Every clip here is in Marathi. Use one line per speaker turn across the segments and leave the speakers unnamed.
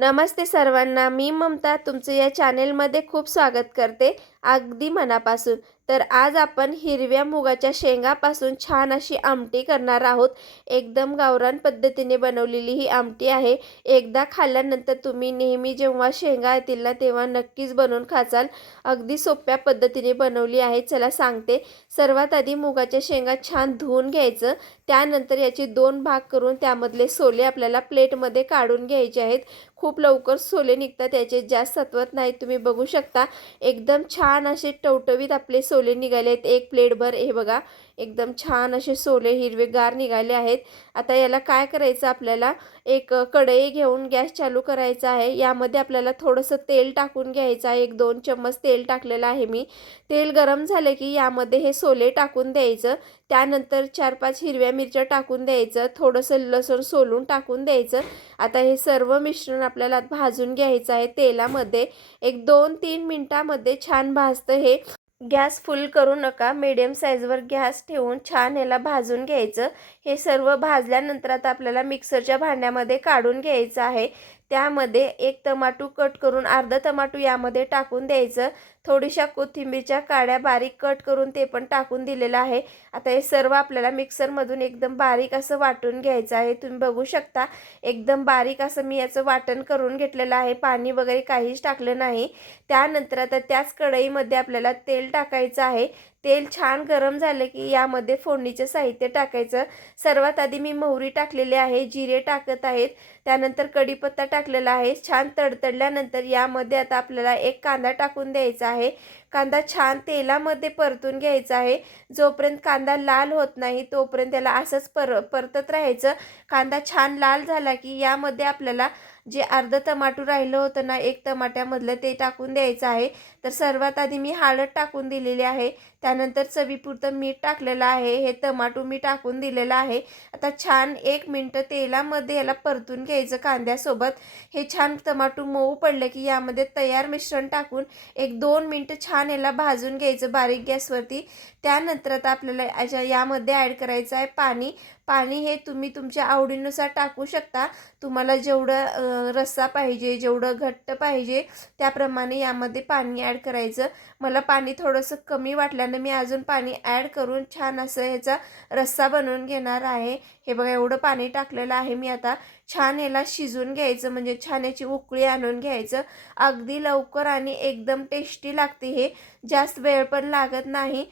नमस्ते सर्वांना मी ममता तुमचं या चॅनेलमध्ये खूप स्वागत करते. अगदी मनापासून. तर आज आपण हिरव्या मुगाच्या शेंगापासून छान अशी आमटी करणार आहोत. एकदम गावरान पद्धतीने बनवलेली ही आमटी आहे. एकदा खाल्ल्यानंतर तुम्ही नेहमी जेव्हा शेंगा येतील ना तेव्हा नक्कीच बनवून खाचाल. अगदी सोप्या पद्धतीने बनवली आहे. चला सांगते. सर्वात आधी मुगाच्या शेंगा छान धुवून घ्यायचं. त्यानंतर याचे दोन भाग करून त्यामधले सोले आपल्याला प्लेटमध्ये काढून घ्यायचे आहेत. खूप लवकर सोले निघतात याचे जास्त सत्वत नाही. तुम्ही बघू शकता. एकदम छान असे टवटवीत आपले सोले सोले निघाले आहेत. एक प्लेटभर हे बघा. एकदम छान असे सोले हिरवेगार निघाले आहेत. आता याला काय करायचं आपल्याला? एक कढई घेऊन गॅस चालू करायचा आहे. यामध्ये आपल्याला थोडंसं तेल टाकून घ्यायचं आहे. एक दोन चम्मच तेल टाकलेलं आहे मी. तेल गरम झालं की यामध्ये हे सोले टाकून द्यायचं. त्यानंतर चार पाच हिरव्या मिरच्या टाकून द्यायचं. थोडंसं लसूण सोलून टाकून द्यायचं. आता हे सर्व मिश्रण आपल्याला भाजून घ्यायचं आहे तेलामध्ये. एक दोन तीन मिनटामध्ये छान भाजतं हे. गॅस फुल करू नका. मीडियम साईजवर गॅस ठेवून छान ह्याला भाजून घ्यायचं. हे सर्व भाजल्यानंतर आता आपल्याला मिक्सरच्या भांड्यामध्ये काढून घ्यायचं आहे. त्यामध्ये एक टमाटू कट करून अर्धा टमाटू यामध्ये टाकून द्यायचं. थोडीशा कोथिंबीरच्या काड्या बारीक कट करून ते पण टाकून दिलेलं आहे. आता हे सर्व आपल्याला मिक्सरमधून एकदम बारीक असं वाटून घ्यायचं आहे. तुम्ही बघू शकता एकदम बारीक असं मी याचं वाटण करून घेतलेलं आहे. पाणी वगैरे काहीच टाकलं नाही. त्यानंतर आता त्याच कढईमध्ये आपल्याला तेल टाकायचं आहे. तेल छान गरम झालं की यामध्ये फोडणीचं साहित्य टाकायचं. सर्वात आधी मी मोहरी टाकलेली आहे जिरे टाकत आहेत. त्यानंतर कढीपत्ता टाकलेला आहे. छान तडतडल्यानंतर यामध्ये आता आपल्याला एक कांदा टाकून द्यायचा आहे. कांदा छान तेलामध्ये परतून घ्यायचा आहे. जोपर्यंत कांदा लाल होत नाही तोपर्यंत त्याला असंच पर परतत राहायचं. कांदा छान लाल झाला की यामध्ये आपल्याला जे अर्ध टमाटू राहिलं होतं ना एक टमाट्यामधलं ते टाकून द्यायचं आहे. तर सर्वात आधी मी हळद टाकून दिलेली आहे. त्यानंतर चवीपुरतं मीठ टाकलेलं आहे. हे टमाटू मी टाकून दिलेलं आहे. आता छान एक मिनटं तेलामध्ये याला परतून घ्यायचं कांद्यासोबत. हे छान टमाटू मऊ पडलं की यामध्ये तयार मिश्रण टाकून एक दोन मिनटं छान याला भाजून घ्यायचं बारीक गॅसवरती. त्यानंतर आता आपल्याला याच्या यामध्ये ॲड करायचं आहे पाणी. पाणी हे तुम्ही तुमच्या आवडीनुसार टाकू शकता. तुम्हाला जेवढं रस्सा पाहिजे जेवढं घट्ट पाहिजे त्याप्रमाणे यामध्ये पाणी ॲड करायचं. मला पाणी थोडंसं कमी वाटल्यानं मी अजून पाणी ॲड करून छान असं ह्याचा रस्सा बनवून घेणार आहे. हे बघा एवढं पाणी टाकलेलं आहे मी आता. छान याला शिजून घ्यायचं म्हणजे छान याची उकळी आणून घ्यायचं. अगदी लवकर आणि एकदम टेस्टी लागते हे. जास्त वेळ पण लागत नाही.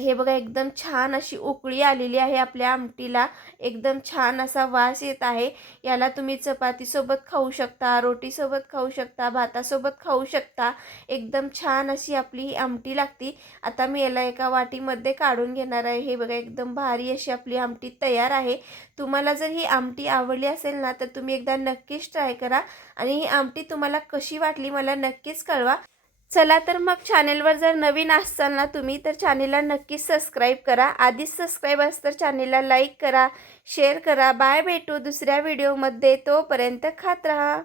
हे बघा एकदम छान अशी उकळी आलेली आहे आपल्या आमटीला. एकदम छान असा वास येत आहे. याला तुम्ही चपातीसोबत खाऊ शकता रोटीसोबत खाऊ शकता भातासोबत खाऊ शकता. एकदम छान अशी आपली ही आमटी लागती. आता मी याला एका वाटीमध्ये काढून घेणार आहे. हे बघा एकदम भारी अशी आपली आमटी तयार आहे. तुम्हाला जर ही आमटी आवडली असेल ना तर तुम्ही एकदा नक्कीच ट्राय करा. आणि ही आमटी तुम्हाला कशी वाटली मला नक्कीच कळवा. चला तर मग चॅनेलवर जर नवीन असाल ना तुम्ही तर चॅनेलला नक्कीच सबस्क्राईब करा. आधीच सबस्क्राईब असतं तर चॅनेलला लाईक करा शेअर करा. बाय भेटू दुसऱ्या व्हिडिओमध्ये तोपर्यंत खात राहा.